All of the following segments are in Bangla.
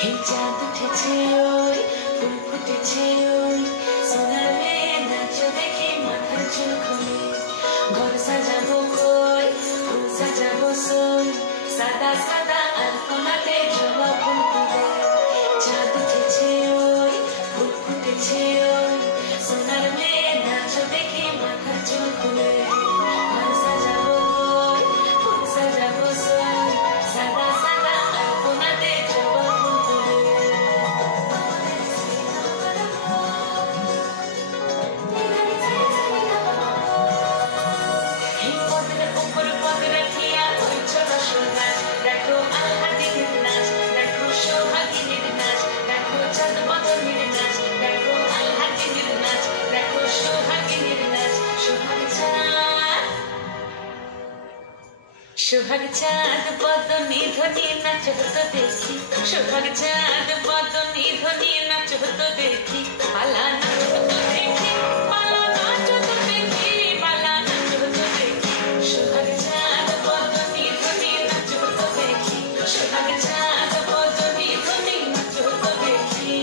হে চাঁদ উঠেছে ওই ফুল ফুটেছে ওই সোনার মেয়ে নাচ দেখে মাথার চুল খুলে ঘর সাজাবো কই ফুল সাজাবো সই সাদা সাদা আলপনাতে জবা ফুল তুলে চাঁদ উঠেছে ওই ফুল ফুটেছে ওই সোনার মেয়ে নাচ দেখে মাথার চুল খুলে ঘর সাজাবো কই ফুল সাজাবো সই সাদা সাদা আলপনাতে জবা ফুল তুলে এই পদের উপর পদ রাখিয়া ওই ছোট সোনা দেখো আল্লাদিনের নাচ দেখো সোহাগিনীর নাচ দেখো চাঁদ বদনের নাচ দেখো আল্লাদিনের নাচ দেখো সোহাগিনীর নাচ সোহাগ চাঁদ বদনী ধ্বনি নাচ হতো দেখি সোহাগ চাঁদ বদনী ধ্বনি নাচ হতো দেখি পালা নাচ হতো দেখি পালা নাচ হতো দেখি পালা নাচ হতো দেখি সোহাগ চাঁদ বদনী ধ্বনি নাচ হতো দেখি সোহাগ চাঁদ বদনী ধ্বনি নাচ হতো দেখি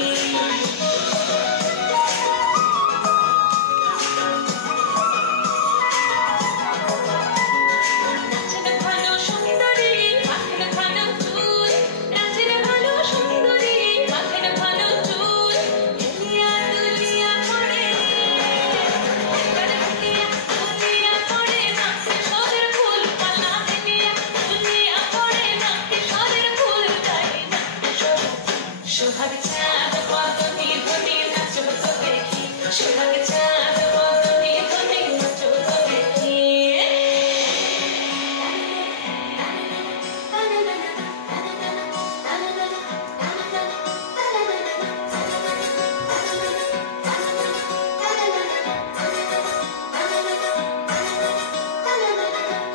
নাচের ভালো সুন্দরী মাখের ভালো চুল নাচের ভালো সুন্দরী মাখের ভালো চুল হেলিয়া দুলিয়া পড়ে একবার হেলিয়া দুলিয়া পড়ে নাচে সদের ফুল পালা হেলিয়া দুলিয়া পড়ে নাচে সদের ফুল গায়ে নাচে সোহাগ চাঁদ বদনী ধ্বনি নাচ হতো দেখি সোহাগ চাঁদ বদনী ধ্বনি নাচ হতো দেখি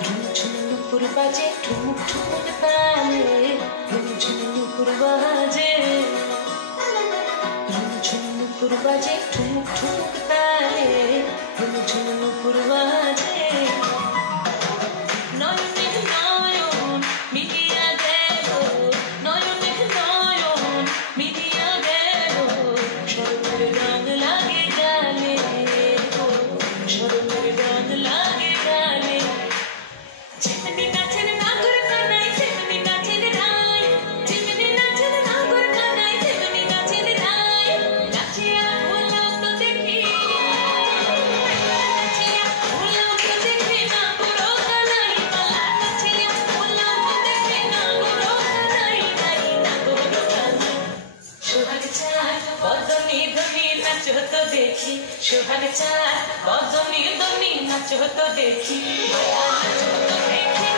ঝুনঝুন নুপুর বাজে ঠুমুক ঠুমুক তালে ঝুনঝুন নুপুর বাজে ঝুনঝুন নুপুর বাজে ঠুমুক ঠুমুক তালে ঝুনঝুন নুপুর বাজে নয়নে নয়ন মিলিয়া গেল নয়নে নয়ন মিলিয়া গেল শরতের রং লাগে গালে শরতের রং লাগে গালে যেমনি নাচের নাগর কানাই তেমনি নাচের রায় যেমনি নাচের নাগর কানাই তেমনি নাচের রায় নাচিয়া ভুলাও তো দেখি নাচিয়া ভুলাও তো দেখি না গুরো কানাই পালা নাচিয়া ভুলাও তো দেখি না গুরো কানাই নাই না গুরো কানাই সোহাগ চাঁদ বদনী ধ্বনি নাচ হতো দেখি সোহাগ চাঁদ বদনী ধ্বনি নাচ হতো দেখি পালা নাচ হতো দেখি